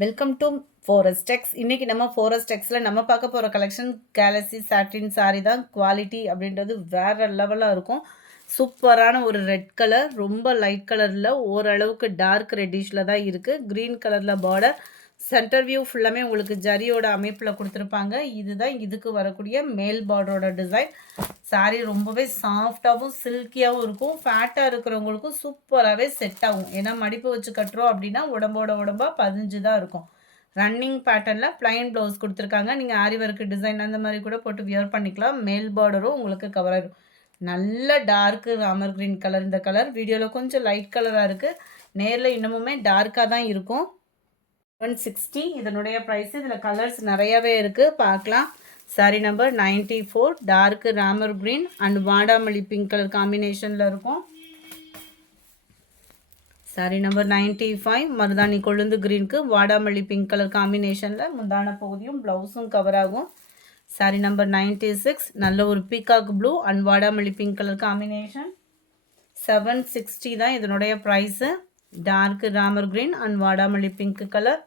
Welcome to forest டெக்ஸ். இன்றைக்கி நம்ம forest டெக்ஸில் நம்ம பார்க்க போகிற கலெக்ஷன் கேலக்ஸி சாட்டின் சாரீ தான். குவாலிட்டி அப்படின்றது வேறு லெவலாக இருக்கும். சூப்பரான ஒரு ரெட் கலர், ரொம்ப லைட் கலரில் ஓரளவுக்கு டார்க் ரெட்டிஷில் தான் இருக்குது. க்ரீன் கலரில் பார்டர், சென்டர் வியூ ஃபுல்லாமே உங்களுக்கு ஜரியோட அமைப்பில் கொடுத்துருப்பாங்க. இதுதான் இதுக்கு வரக்கூடிய மேல் பார்டரோட டிசைன். சாரீ ரொம்பவே சாஃப்டாகவும் சில்கியாகவும் இருக்கும். ஃபேட்டாக இருக்கிறவங்களுக்கும் சூப்பராகவே செட் ஆகும். ஏன்னா மடிப்பு வச்சு கட்டுறோம் அப்படின்னா உடம்போட உடம்பாக பதிஞ்சு தான் இருக்கும். ரன்னிங் பேட்டர்னில் ப்ளைன் ப்ளவுஸ் கொடுத்துருக்காங்க. நீங்கள் ஆரி ஒர்க் டிசைன் அந்த மாதிரி கூட போட்டு வியர் பண்ணிக்கலாம். மேல் பார்டரும் உங்களுக்கு கவர் ஆகிடும். நல்ல டார்க்கு ராமர் க்ரீன் கலர். இந்த கலர் வீடியோவில் கொஞ்சம் லைட் கலராக இருக்குது, நேரில் இன்னமுமே டார்க்காக தான் இருக்கும். 160 இதனுடைய ப்ரைஸ். இதில் கலர்ஸ் நிறையாவே இருக்குது, பார்க்கலாம். Sari number 94, dark Ramar green and வாடாமல்லி பிங்க் கலர் காம்பினேஷனில் இருக்கும். சாரி நம்பர் 95, மருதாணி கொழுந்து க்ரீனுக்கு வாடாமல்லி பிங்க் கலர் காம்பினேஷனில் முந்தான பகுதியும் ப்ளவுஸும் கவர் ஆகும். சாரி நம்பர் 96, நல்ல ஒரு பீகாக் ப்ளூ அண்ட் வாடாமல்லி பிங்க் கலர் காம்பினேஷன். 760 தான் இதனுடைய price. Dark Ramar green and வாடாமல்லி pink colour.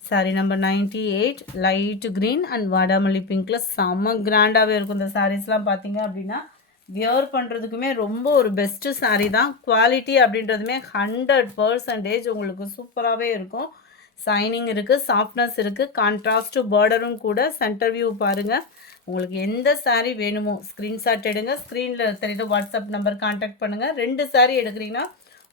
Sorry number 98, light green and வாடாமல்லி பிங்க்கில் செம்ம கிராண்டாகவே இருக்கும். இந்த சாரீஸ்லாம் பார்த்தீங்க அப்படின்னா வியர் பண்ணுறதுக்குமே ரொம்ப ஒரு பெஸ்ட்டு சாரீ தான். குவாலிட்டி அப்படின்றதுமே 100% உங்களுக்கு சூப்பராகவே இருக்கும். சைனிங் இருக்குது, சாஃப்ட்னஸ் இருக்குது, கான்ட்ராஸ்ட்டு பார்டரும் கூட. சென்டர் வியூ பாருங்கள். உங்களுக்கு எந்த சாரீ வேணுமோ ஸ்க்ரீன்ஷாட் எடுங்க. ஸ்க்ரீனில் தெரியுது வாட்ஸ்அப் நம்பர் கான்டாக்ட் பண்ணுங்கள். 2 சாரீ எடுக்கிறீங்கன்னா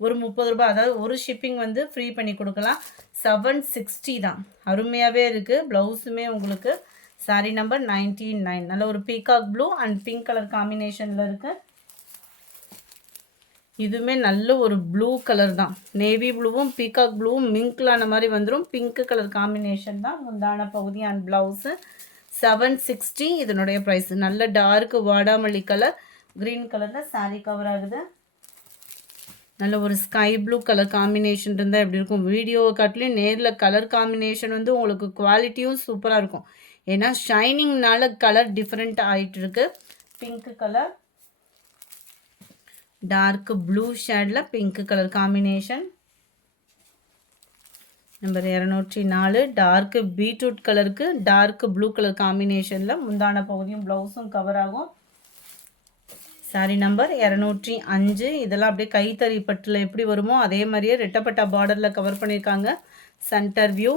ஒரு 30 ரூபாய், அதாவது ஒரு ஷிப்பிங் வந்து ஃப்ரீ பண்ணி கொடுக்கலாம். 760 தான், அருமையாகவே இருக்குது. ப்ளவுஸுமே உங்களுக்கு சாரீ நம்பர் 99, நல்ல ஒரு peacock blue and pink colour காம்பினேஷனில் இருக்குது. இதுவுமே நல்ல ஒரு ப்ளூ கலர் தான். நேவி ப்ளூவும் பீகாக் ப்ளூவும் மிங்க்லான மாதிரி வந்துடும். பிங்க் கலர் காம்பினேஷன் தான் முந்தான பகுதி அண்ட் ப்ளவுஸு. 760 இதனுடைய ப்ரைஸ். நல்ல டார்க் வாடாமல்லி கலர் க்ரீன் கலரில் சாரீ கவர் ஆகுது. நல்ல ஒரு ஸ்கை ப்ளூ கலர் காம்பினேஷன் இருந்தால் எப்படி இருக்கும். வீடியோவை காட்டிலையும் நேரில் கலர் காம்பினேஷன் வந்து உங்களுக்கு குவாலிட்டியும் சூப்பராக இருக்கும். ஏன்னா ஷைனிங்னால கலர் டிஃப்ரெண்ட் ஆகிட்டு இருக்கு. பிங்க் கலர், டார்க் ப்ளூ ஷேடில் pink colour combination. Number 204, dark beetroot கலருக்கு டார்க் ப்ளூ கலர் காம்பினேஷனில் முந்தான பகுதியும் ப்ளவுஸும் கவர் ஆகும். சாரி நம்பர் 205, இதெல்லாம் அப்படியே கைத்தறி பட்டில் எப்படி வருமோ அதே மாதிரியே ரெட்டப்பட்டா பார்டரில் கவர் பண்ணியிருக்காங்க. சென்டர் வியூ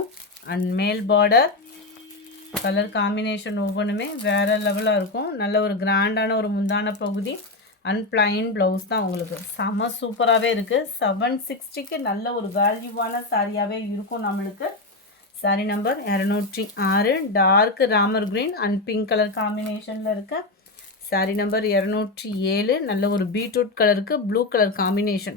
அண்ட் மேல் பார்டர் கலர் காம்பினேஷன் ஒவ்வொன்றுமே வேறு லெவலாக இருக்கும். நல்ல ஒரு கிராண்டான ஒரு முந்தான பகுதி அண்ட் பிளைன் ப்ளவுஸ் தான் உங்களுக்கு. செம சூப்பராகவே இருக்குது. 760க்கு நல்ல ஒரு வேல்யூவான சாரியாகவே இருக்கும் நம்மளுக்கு. Sari number 206, dark Ramar green and pink colour காம்பினேஷனில் இருக்குது. சாரி நம்பர் 207, நல்ல ஒரு பீட்ரூட் கலருக்கு ப்ளூ கலர் காம்பினேஷன்.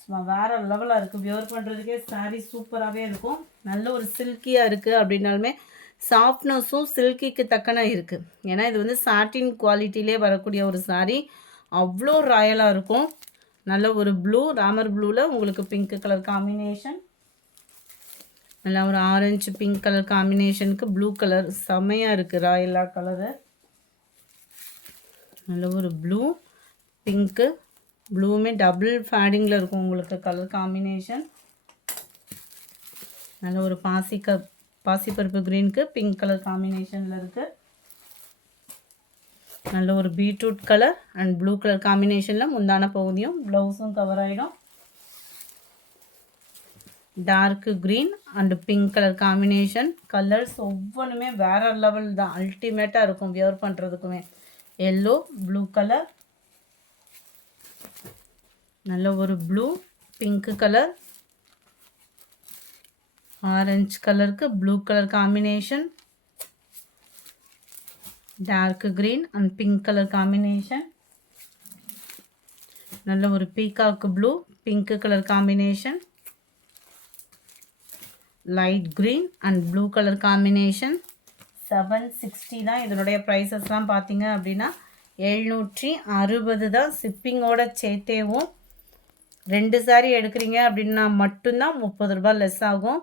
சும்மா வேறு லெவலாக இருக்குது. வியர் பண்ணுறதுக்கே சாரீ சூப்பராகவே இருக்கும். நல்ல ஒரு சில்கியாக இருக்குது அப்படின்னாலுமே சாஃப்ட்னஸும் சில்கிக்கு தக்கன இருக்குது. ஏன்னா இது வந்து சாட்டின் குவாலிட்டியிலே வரக்கூடிய ஒரு சாரீ. அவ்வளோ ராயலாக இருக்கும். நல்ல ஒரு ப்ளூ, ராமர் ப்ளூவில் உங்களுக்கு பிங்க் கலர் காம்பினேஷன். நல்லா ஒரு ஆரஞ்சு பிங்க் கலர் காம்பினேஷனுக்கு ப்ளூ கலர் செம்மையாக இருக்குது. ராயலாக கலரு. நல்ல ஒரு ப்ளூ பிங்க்கு, ப்ளூவுமே டபுள் ஃபேடிங்கில் இருக்கும் உங்களுக்கு கலர் காம்பினேஷன். நல்ல ஒரு பாசிப்பருப்பு க்ரீனுக்கு பிங்க் கலர் காம்பினேஷனில் இருக்குது. நல்ல ஒரு beetroot colour and blue colour காம்பினேஷனில் முந்தான பகுதியும் ப்ளவுஸும் கவர் ஆகிடும். Dark green and pink colour combination. Colours ஒவ்வொன்றுமே வேறு லெவல் தான், அல்டிமேட்டாக இருக்கும் வியர் பண்ணுறதுக்குமே. எல்லோ ப்ளூ கலர், நல்ல ஒரு ப்ளூ பிங்க் கலர், ஆரஞ்சு கலருக்கு blue colour combination, dark green and pink colour combination. நல்ல ஒரு peacock blue pink colour combination, light green and blue colour combination. 760 தான் இதனுடைய ப்ரைஸஸ்லாம் பார்த்தீங்க அப்படின்னா 760 தான் ஷிப்பிங்கோட சேர்த்தேவும். 2 சாரீ எடுக்கிறீங்க அப்படின்னா மட்டும்தான் 30 ரூபாய் லெஸ் ஆகும்.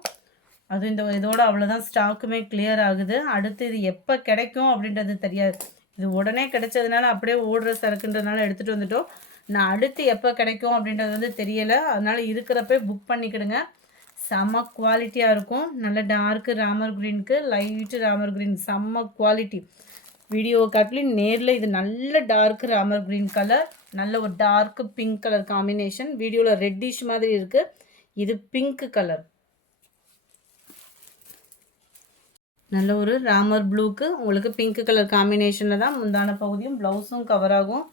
அதுவும் இந்த இதோட அவ்வளோதான் ஸ்டாக்குமே கிளியர் ஆகுது. அடுத்து இது எப்போ கிடைக்கும் அப்படின்றது தெரியாது. இது உடனே கிடைச்சதுனால அப்படியே ஓடுற சரக்குன்றதுனால எடுத்துகிட்டு வந்துட்டோம். நான் அடுத்து எப்போ கிடைக்கும் அப்படின்றது வந்து தெரியலை. அதனால் இருக்கிறப்பே புக் பண்ணிக்கிடுங்க. செம்ம குவாலிட்டியாக இருக்கும். நல்ல டார்க்கு ராமர் க்ரீனுக்கு லைட்டு ராமர் க்ரீன் செம்ம குவாலிட்டி. வீடியோ காட்டிலும் நேரில் இது நல்ல டார்க் ராமர் க்ரீன் கலர், நல்ல ஒரு டார்க் பிங்க் கலர் காம்பினேஷன். வீடியோவில் ரெட்டிஷ் மாதிரி இருக்குது, இது பிங்க் கலர். நல்ல ஒரு ராமர் ப்ளூக்கு உங்களுக்கு பிங்க் கலர் காம்பினேஷனில் தான் முந்தான பகுதியும் ப்ளவுஸும் கவர் ஆகும்.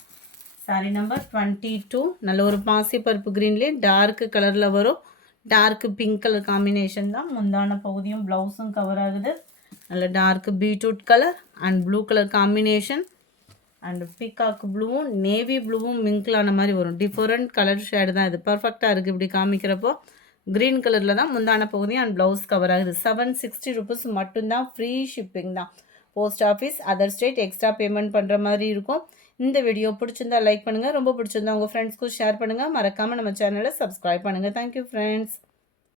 சாரீ நம்பர் 22. நல்ல ஒரு பாசிப்பருப்பு க்ரீன்லேயே டார்க் கலரில் வரும். டார்க் பிங்க் கலர் காம்பினேஷன் தான் முந்தான பகுதியும் ப்ளவுஸும் கவர் ஆகுது. நல்ல dark beetroot colour and blue colour combination and peacock ப்ளூவும் நேவி ப்ளூவும் மிங்கிளான மாதிரி வரும். டிஃப்ரெண்ட் கலர் ஷேடு தான் இது. பர்ஃபெக்டாக இருக்குது இப்படி காமிக்கிறப்போ. க்ரீன் கலரில் தான் முந்தான பகுதி அண்ட் ப்ளவுஸ் கவர் ஆகுது. 760 rupees மட்டும்தான். ஃப்ரீ ஷிப்பிங் தான். Post office other state extra payment பண்ணுற மாதிரி இருக்கும். இந்த வீடியோ பிடிச்சிருந்தா லைக் பண்ணுங்கள், ரொம்ப பிடிச்சிருந்தா உங்கள் ஃப்ரெண்ட்ஸ்க்கும் ஷேர் பண்ணுங்கள். மறக்காமல் நம்ம சேனலை சப்ஸ்கிரைப் பண்ணுங்கள். Thank you friends.